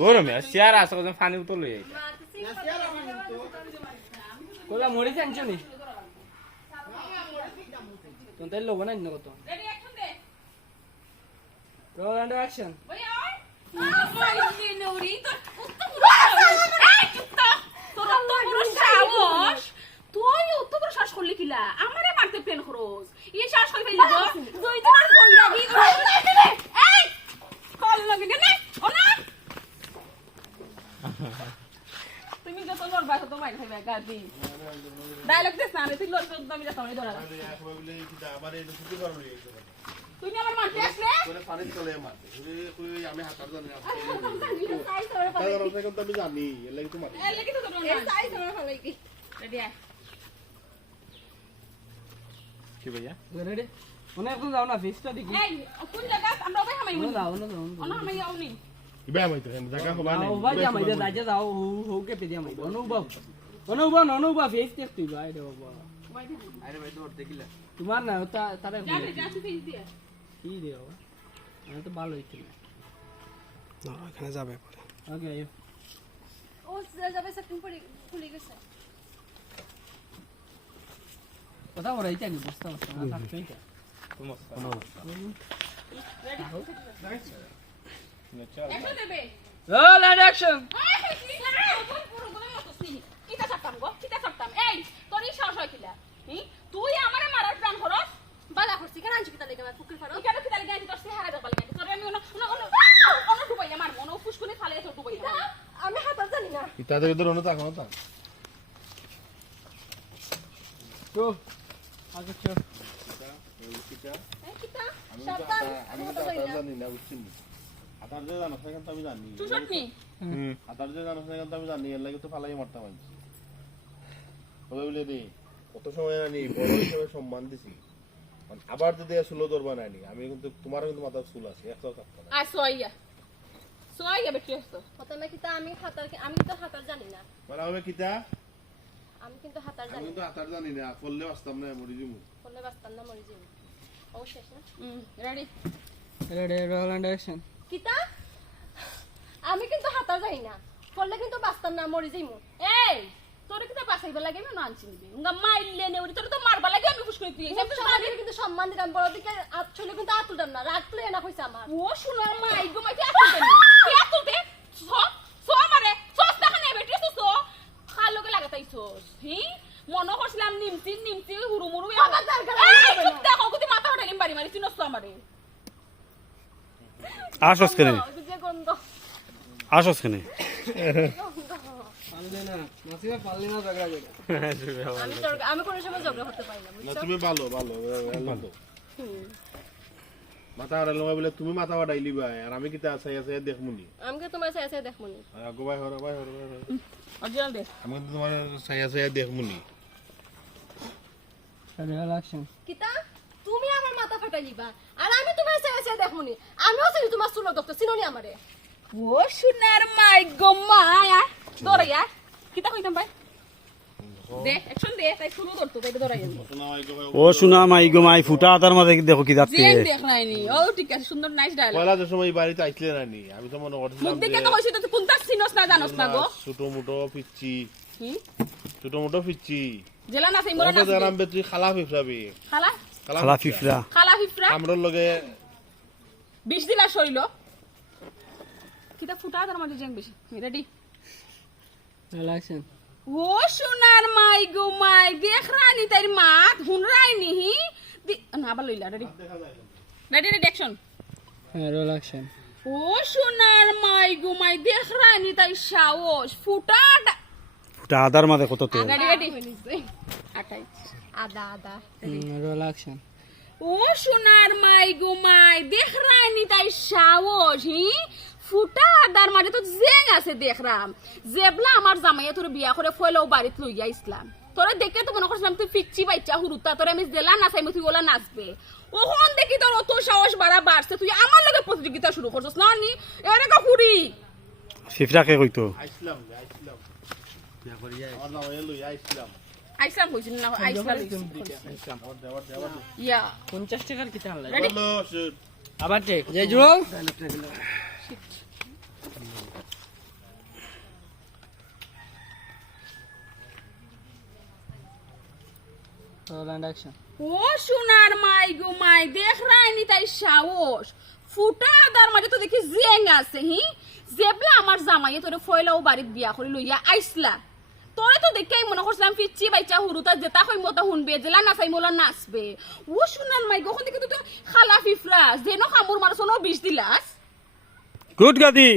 গরমে চেয়ার আসো উতল হয়ে যায় কোলা মরে জানছো নি তাই লোক না কত? রোল অ্যাকশন তুই অত বড় শ্বাস করলি কিলা আমারে মারতে প্লেন খরচ ই শ্বাস হই ফেলি গো দুই তোমার কই লাগি এই কল লাগি নে ওনা তুমি যত লড়বা তত মাইর খাইবা গাদি ডায়লগ দিস না তুই আমি যাতাম ধরা তুই আমার মারতে আসলে? আমি জানি এর লাগি তো মারি এর লাগি তো তোর রেডি আয়। কি ভাইয়া? রেডি মনে এখন যাও না ফিসটা দেখি। এই কোন জায়গা? আমরা ওই হামাই মনে যাও না যাও অনা হামাই আউনি ইবা আমি তো জায়গা হবা আও ভাই জামাই দে দাজে যাও হু হু কে পে জামাই অনুভব। অনুভব অনুভব ফেস টেস্ট তুই ভাই রে বাবা। তোমার না ওটা তারে যা যা তুই ফেস কি রে বাবা আমি তো ভালো হইছিল না এখানে যাবে পরে। ওকে আইও। ও যাবে সেটিং পড়ে খুলে গেছে। কথা বড় এইটা নি বস্তা বস্তা না অ্যাকশন ছাড়তাম গো কিতা ছাড়তাম এই তোর সাহস হয় কিলা? তুই আমারে মারার প্ল্যান করস? বালা করছি কেন আনছি কিতা লেগে আমার পুকুর ফারো কেন কিতা লাগে তোর চেহারা দেখালে গেছে তোর আমি অন্য অন্য অন্য অন্য ডুবাই আমার মনে ফুসকুনি ফালে তোর ডুবাই আমি হাতার জানি না। তোর তাকানো তা তো আগে চল। এই কিতা? আমি আমি তো জানি না বুঝছি হাতার যে জানো সেখান তো আমি জানি। হাতার যে জানো সেখান তো আমি জানি এর লাগি তো ফালাই মারতাম আমি। বলে দি। কত সময় জানি বড় হিসেবে সম্মান দিছি। মানে আবার যদি সুলো ধরবা নানি আমি কিন্তু তোমারও কিন্তু মাথার চুল আছে সোয়াইয়া বেটি আসতো হতো কিতা আমি হাতার আমি কিন্তু হাতার জানি না। মানে আমি কিতা আমি কিন্তু হাতার জানি কিন্তু হাতার জানি না করলে বাঁচতাম না মরি বাস্তাম না মরে যাব। অবশ্যই না? হুম ready ready roll and action কিতা আমি কিন্তু হাতার জানি না। কিন্তু বাস্তাম না মরে যাইমু। এই! তোর কিতা বাসাইবা লাগে? আমি আনছি নিবি। উঙ্গা মাইলে নে ওরি তোর তো মারবা লাগে আমি তুই কিন্তু সম্মান দিলাম বড় দিকে আত চলে কিন্তু আত তুলতাম না রাগ তুলে না কইছে আমার। ও শোনার মাই গো মাই কে তুলতে কে তুলতে স স আমারে সস দেখা নেবে তুই হি মনে করছিলাম নিমতি নিমতি হুরু মুরু আমার দরকার এই চুপ দেখো কুতি মাথা হটাই বাড়ি মারি চিনস তো আমারে। আসস কেনে আসস কেনে আমি কোনো সময় ঝগড়া করতে পারি না না তুমি ভালো ভালো ভালো। মাথা বলে তুমি মাথা বাড়াইলি ভাই আর আমি কিতা আছে আছে দেখমুনি? আমি কিন্তু তোমার চাই চাই দেখব নি আর আগো ভাই হরে ভাই হরে ভাই। অরিজিনাল দে আমি তোমার ছায়া ছায়া দেখমুনি। রোল অ্যাকশন কিতা? তুমি আমার মাথা ফাটাই দিবা আর আমি তোমার চাই চাই দেখব নি আমিও চিনি তোমার চুলো ডক্টর চিনোনি আমারে? ও সোনার মাই গো মায়া। দরাইয়া কিতা কইতাম ভাই? দে অ্যাকশন দে তাই শুরু করতো তাই দরাইয়া ও শোনা মাই গো মাই ফুটা আতার মাঝে দেখো কি যাচ্ছে দেখ নাইনি ও ঠিক আছে সুন্দর নাইস ডায়লগ পয়লা যে সময় এই বাড়িতে আইছিলে নানি আমি তো মনে মুখ করছিলাম দেখে তো কইছিস তুই কোনটা চিনস না জানোস না গো। ছোট মোটো হি ছোট মোটো পিচ্ছি জেলা না সেই মোরা না জানাম বে তুই খালা ফিফরাবি। খালা? খালা ফিফরা। খালা হিফরা আমরার লগে বিশ দিন আর সইল কিতা ফুটা তার মাঝে জেং বেশি। রেডি ও সোনার মাই গো মাই দেখ রানি তার মাত হুন রাইনি হি দি- না আবার লইলা ready ready ready action roll action ও সোনার মাই গো মাই দেখ রানি তাই সাহস ফুটা ফুটা আদার মাঝে কত তেল রেডি রেডি আটাই আদা আদা রোল অ্যাকশন ও সোনার মাই গো মাই দেখ রানি তাই সাহস হি ফুটা দার মাঝে তো জেং আছে দেখরাম। জেবলা আমার জামাইয়া তোর বিয়া করে ফয়লাও বাড়িত লইয়া ইসলাম তোরে দেখে তো মনে করছিলাম তুই ফিকচি বাচ্চা হুরুতা তোরে আমি জেলা নাচাইমু তুই ওলা নাচবে। ওখন দেখি তোর অত সাহস বাড়া বাড়ছে তুই আমার লগে প্রতিযোগিতা শুরু করছিস না নি এরকম হুরি। ফিফরাকে কইতো? আইসলাম না আইসলাম। ইয়া। টাকার বলো শুট আবার টেক ও সোনার মাই গো মাই দেখ রাইনি তাই সাহস। ফুটা দার মাঝে তো দেখি জেং আছে হি? জেবলা আমার জামাইয়ে তোরে ফয়লাও বাড়িত বিয়া করে লইয়া আইসলা। তোরে তো দেখে মনে করছিলাম পিচ্ছি বাইচা হুরুতা যেটা হই মতো শুনবে জেলা নাচাই মোলা নাচবে। ও সোনার মাই গো ওখান থেকে তো খালা ফিফরা যেন খামুর মারছনো বিষ দিলাস। গুড গাদি